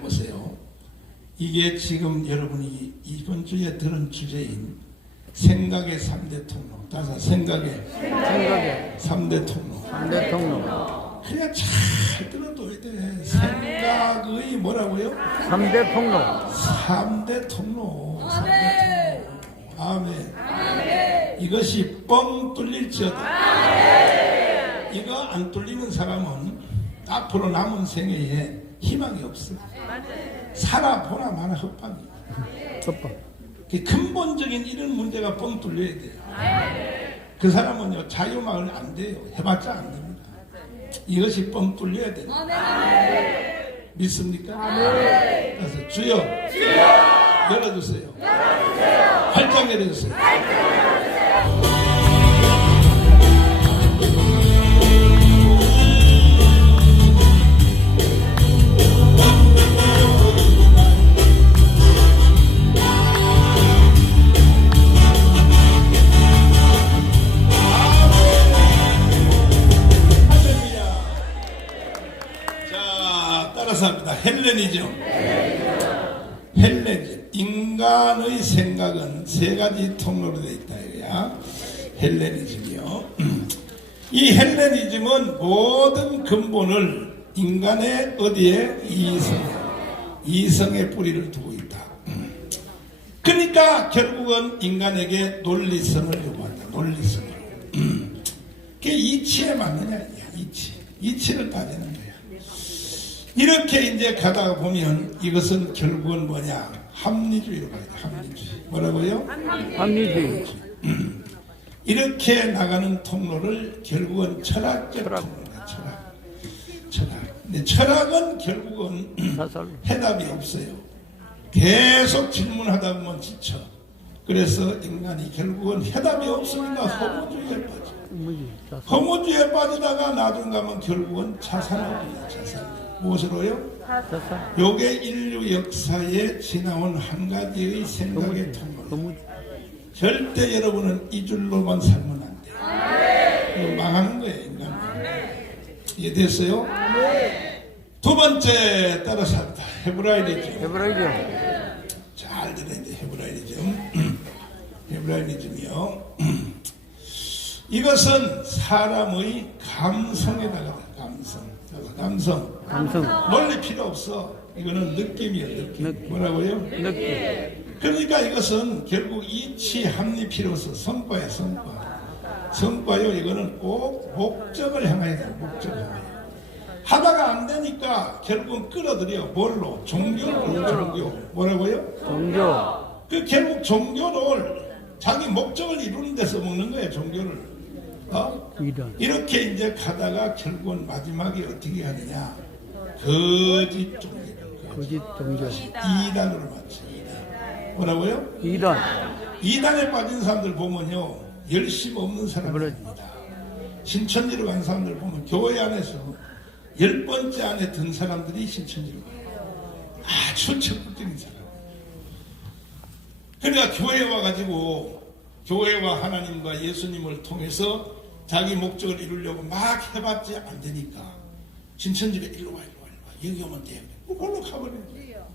보세요. 이게 지금 여러분이 이번 주에 들은 주제인 생각의 3대 통로. 따서 생각의 생각의 3대 통로. 3대 통로 그냥 잘 들어둬야 돼. 생각의 뭐라고요? 3대 통로 3대 통로. 3대 통로. 아멘. 이것이 뻥 뚫릴지어다. 이거 안 뚫리는 사람은 앞으로 남은 생애에 희망이 없어. 살아보나 마나 헛방이야. 첫번 그 근본적인 이런 문제가 뻥 뚫려야 돼요. 그 사람은요, 자유마을 안 돼요. 해봤자 안 됩니다. 이것이 뻥 뚫려야 됩니다. 믿습니까? 그래서 주여, 열어주세요. 활짝 열어주세요. 헬레니즘. 헬레니즘. 인간의 생각은 세 가지 통로로 되어 있다. 이거야. 헬레니즘이요. 이 헬레니즘은 모든 근본을 인간의 어디에 이성에, 이성의 뿌리를 두고 있다. 그러니까 결국은 인간에게 논리성을 요구한다. 논리성을. 그게 이치에 맞느냐, 이치. 이치를 따지는 거야. 이렇게 이제 가다가 보면 이것은 결국은 뭐냐, 합리주의로 가야 돼, 합리주의. 뭐라고요? 합리주의 이렇게 나가는 통로를 결국은 철학적 철학. 통로다, 철학. 철학. 근데 철학은 결국은 해답이 없어요. 계속 질문하다 보면 지쳐. 그래서 인간이 결국은 해답이 없으니까 허무주의에 빠져. 허무주의에 빠지다가 나중 가면 결국은 자살합니다. 자살. 무엇으로요? 요게 인류 역사에 지나온 한 가지의 생각의 통로. 절대 여러분은 이 줄로만 살면 안 돼요. 망하는 거예요, 인간. 이해됐어요? 두 번째 따라서 합니다. 헤브라이리즘. 헤브라이즘 잘 들어야 돼, 헤브라이리즘. 헤브라이리즘이요. 이것은 사람의 감성에다가 감성. 감성. 감성 논리 필요 없어. 이거는 느낌이에요, 느낌. 느낌. 뭐라고요? 느낌 그러니까 이것은 결국 이치 합리 필요 없어. 성과야, 성과. 성과요, 이거는 꼭 목적을 향해야 돼요, 목적을 향해. 하다가 안 되니까 결국은 끌어들여. 뭘로? 종교로, 종교. 뭐라고요? 종교 그 결국 종교를 자기 목적을 이루는 데서 먹는 거예요, 종교를. 어? 이런 이렇게 이제 가다가 결국은 마지막에 어떻게 하느냐. 거짓 종교. 거짓 종교 이단으로. 이단. 뭐라고요? 이단 이단에 빠진 사람들 보면요. 열심 없는 사람들입니다. 신천지로 간 사람들 보면 교회 안에서 열 번째 안에 든 사람들이 신천지로 가요. 아주 적극적인 사람. 그러니까 교회에 와가지고 교회와 하나님과 예수님을 통해서 자기 목적을 이루려고 막 해봤지 안 되니까 신천지가 일로 와 일로 와 일로 와 여기 오면 돼. 그걸로 거예요.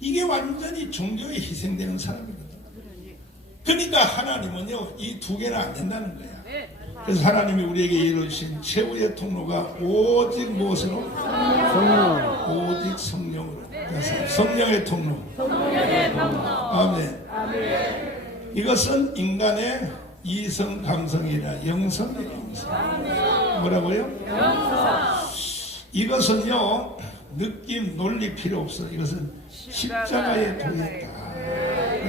이게 완전히 종교에 희생되는 사람이거든. 그러니까 하나님은요, 이 두 개는 안 된다는 거야. 그래서 하나님이 우리에게 이루신 최후의 통로가 오직 무엇으로? 성령 오직 성령으로. 그래서 성령의 통로. 아멘. 이것은 인간의 이성 감성이라 영성의 영성. 뭐라고요? 이것은요, 느낌, 논리 필요 없어. 이것은 십자가의 도였다.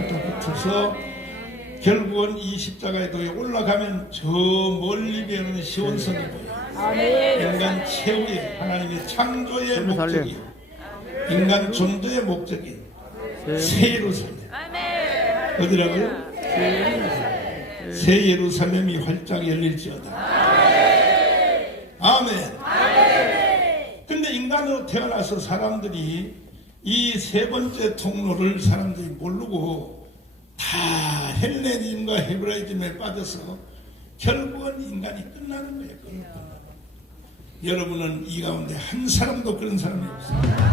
또 붙어서 결국은 이 십자가의 도에 올라가면 저 멀리 배우는 시온성이 보여요. 인간 최후의 하나님의 창조의. 목적이 인간 존재의 목적이 새 예루살렘. 어디라고요? 새 예루살렘 이 활짝 열릴지어다. 아멘. 근데 인간으로 태어나서 사람들이 이 세 번째 통로를 사람들이 모르고 다 헬레니즘과 헤브라이즘에 빠져서 결국은 인간이. 끝나는 거예요. 여러분은 이 가운데 한 사람도 그런 사람이 없어요.